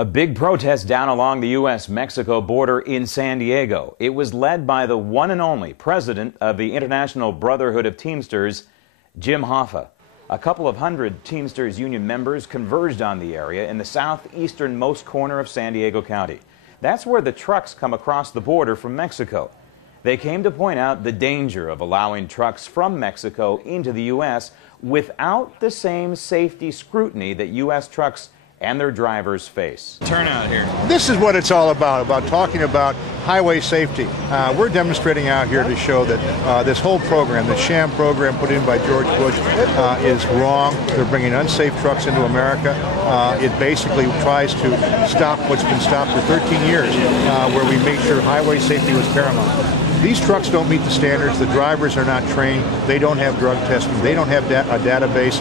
A big protest down along the U.S.-Mexico border in San Diego. It was led by the one and only president of the International Brotherhood of Teamsters, Jim Hoffa. A couple of hundred Teamsters Union members converged on the area in the southeasternmost corner of San Diego County. That's where the trucks come across the border from Mexico. They came to point out the danger of allowing trucks from Mexico into the U.S. without the same safety scrutiny that U.S. trucks and their drivers face. Turnout here. This is what it's all about talking about highway safety. We're demonstrating out here to show that this whole program, the sham program put in by George Bush, is wrong. They're bringing unsafe trucks into America. It basically tries to stop what's been stopped for 13 years, where we make sure highway safety was paramount. These trucks don't meet the standards. The drivers are not trained. They don't have drug testing. They don't have a database.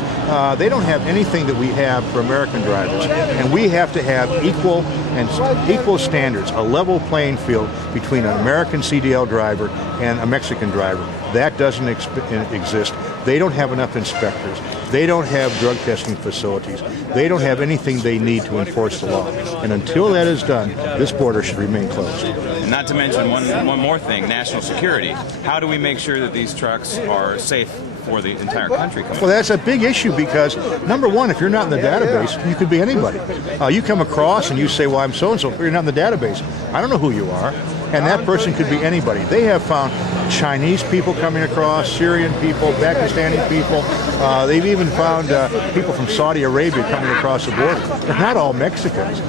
They don't have anything that we have for American drivers. And we have to have equal standards, a level playing field between an American CDL driver and a Mexican driver. That doesn't exist. They don't have enough inspectors. They don't have drug testing facilities. They don't have anything they need to enforce the law. And until that is done, this border should remain closed. And not to mention one more thing, national security. How do we make sure that these trucks are safe for the entire country? Well, that's a big issue because, number one, if you're not in the database, you could be anybody. You come across and you say, well, I'm so-and-so, but you're not in the database. I don't know who you are. And that person could be anybody. They have found Chinese people coming across, Syrian people, Pakistani people. They've even found people from Saudi Arabia coming across the border. They're not all Mexicans.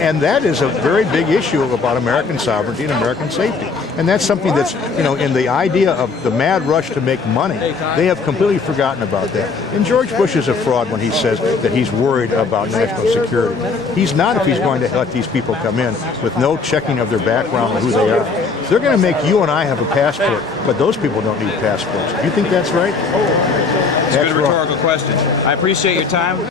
And that is a very big issue about American sovereignty and American safety. And that's something that's, in the idea of the mad rush to make money, they have completely forgotten about that. And George Bush is a fraud when he says that he's worried about national security. He's not if he's going to let these people come in with no checking of their background or who they are. They're going to make you and I have a passport, but those people don't need passports. Do you think that's right? It's a good rhetorical question. I appreciate your time.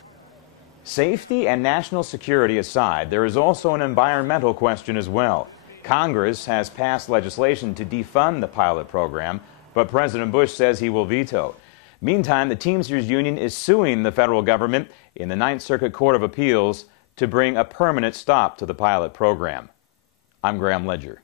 Safety and national security aside, there is also an environmental question as well. Congress has passed legislation to defund the pilot program, but President Bush says he will veto. Meantime, the Teamsters Union is suing the federal government in the Ninth Circuit Court of Appeals to bring a permanent stop to the pilot program. I'm Graham Ledger.